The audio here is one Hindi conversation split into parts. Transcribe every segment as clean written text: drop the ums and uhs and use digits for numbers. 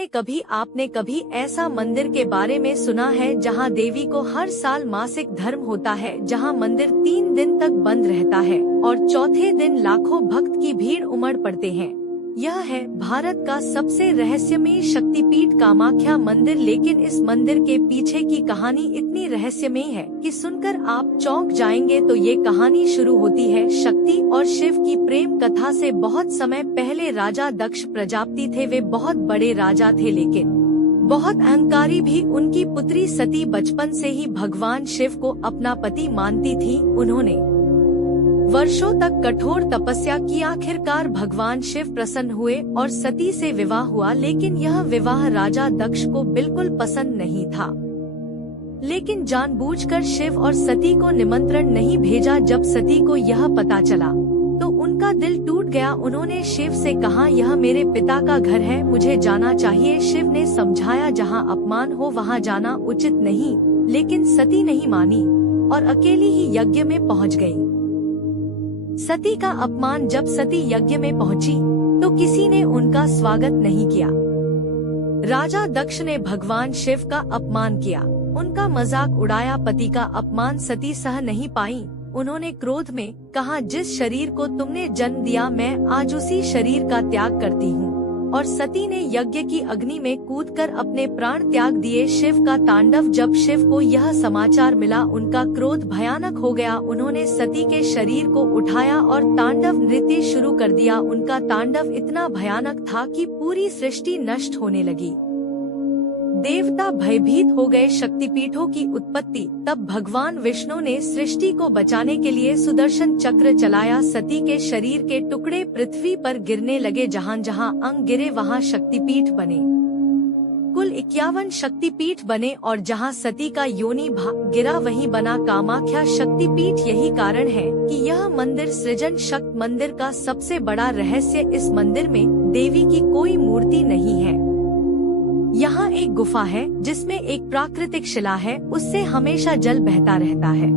आपने कभी ऐसा मंदिर के बारे में सुना है जहां देवी को हर साल मासिक धर्म होता है, जहां मंदिर 3 दिन तक बंद रहता है और चौथे दिन लाखों भक्त की भीड़ उमड़ पड़ते हैं। यह है भारत का सबसे रहस्यमयी शक्तिपीठ कामाख्या मंदिर। लेकिन इस मंदिर के पीछे की कहानी इतनी रहस्यमयी है कि सुनकर आप चौंक जाएंगे। तो ये कहानी शुरू होती है शक्ति और शिव की प्रेम कथा से। बहुत समय पहले राजा दक्ष प्रजापति थे। वे बहुत बड़े राजा थे, लेकिन बहुत अहंकारी भी। उनकी पुत्री सती बचपन से ही भगवान शिव को अपना पति मानती थी। उन्होंने वर्षों तक कठोर तपस्या की। आखिरकार भगवान शिव प्रसन्न हुए और सती से विवाह हुआ। लेकिन यह विवाह राजा दक्ष को बिल्कुल पसंद नहीं था, लेकिन जानबूझकर शिव और सती को निमंत्रण नहीं भेजा। जब सती को यह पता चला तो उनका दिल टूट गया। उन्होंने शिव से कहा, यह मेरे पिता का घर है, मुझे जाना चाहिए। शिव ने समझाया, जहाँ अपमान हो वहाँ जाना उचित नहीं। लेकिन सती नहीं मानी और अकेली ही यज्ञ में पहुँच गयी। सती का अपमान। जब सती यज्ञ में पहुंची तो किसी ने उनका स्वागत नहीं किया। राजा दक्ष ने भगवान शिव का अपमान किया, उनका मजाक उड़ाया। पति का अपमान सती सह नहीं पाई। उन्होंने क्रोध में कहा, जिस शरीर को तुमने जन्म दिया मैं आज उसी शरीर का त्याग करती हूँ। और सती ने यज्ञ की अग्नि में कूदकर अपने प्राण त्याग दिए। शिव का तांडव। जब शिव को यह समाचार मिला, उनका क्रोध भयानक हो गया। उन्होंने सती के शरीर को उठाया और तांडव नृत्य शुरू कर दिया। उनका तांडव इतना भयानक था कि पूरी सृष्टि नष्ट होने लगी। देवता भयभीत हो गए। शक्तिपीठों की उत्पत्ति। तब भगवान विष्णु ने सृष्टि को बचाने के लिए सुदर्शन चक्र चलाया। सती के शरीर के टुकड़े पृथ्वी पर गिरने लगे। जहाँ जहाँ अंग गिरे वहाँ शक्तिपीठ बने। कुल 51 शक्तिपीठ बने और जहाँ सती का योनि भाग गिरा वहीं बना कामाख्या शक्तिपीठ। यही कारण है कि यह मंदिर सृजन शक्ति मंदिर का सबसे बड़ा रहस्य। इस मंदिर में देवी की कोई मूर्ति नहीं है। यहाँ एक गुफा है जिसमें एक प्राकृतिक शिला है, उससे हमेशा जल बहता रहता है।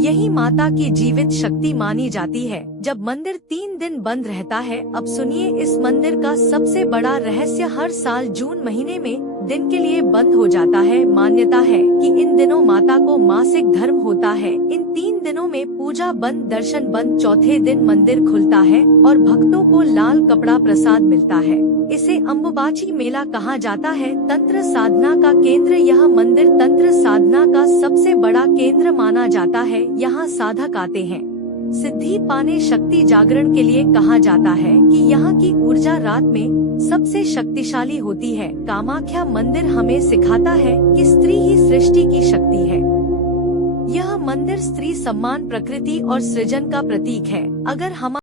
यही माता की जीवित शक्ति मानी जाती है। जब मंदिर 3 दिन बंद रहता है। अब सुनिए इस मंदिर का सबसे बड़ा रहस्य। हर साल जून महीने में दिन के लिए बंद हो जाता है। मान्यता है कि इन दिनों माता को मासिक धर्म होता है। इन 3 दिनों में पूजा बंद, दर्शन बंद। चौथे दिन मंदिर खुलता है और भक्तों को लाल कपड़ा प्रसाद मिलता है। इसे अम्बुबाची मेला कहा जाता है। तंत्र साधना का केंद्र। यह मंदिर तंत्र साधना का सबसे बड़ा केंद्र माना जाता है। यहाँ साधक आते हैं सिद्धि पाने। शक्ति जागरण के लिए कहा जाता है कि यहाँ की ऊर्जा रात में सबसे शक्तिशाली होती है। कामाख्या मंदिर हमें सिखाता है कि स्त्री ही सृष्टि की शक्ति है। यह मंदिर स्त्री सम्मान, प्रकृति और सृजन का प्रतीक है। अगर हम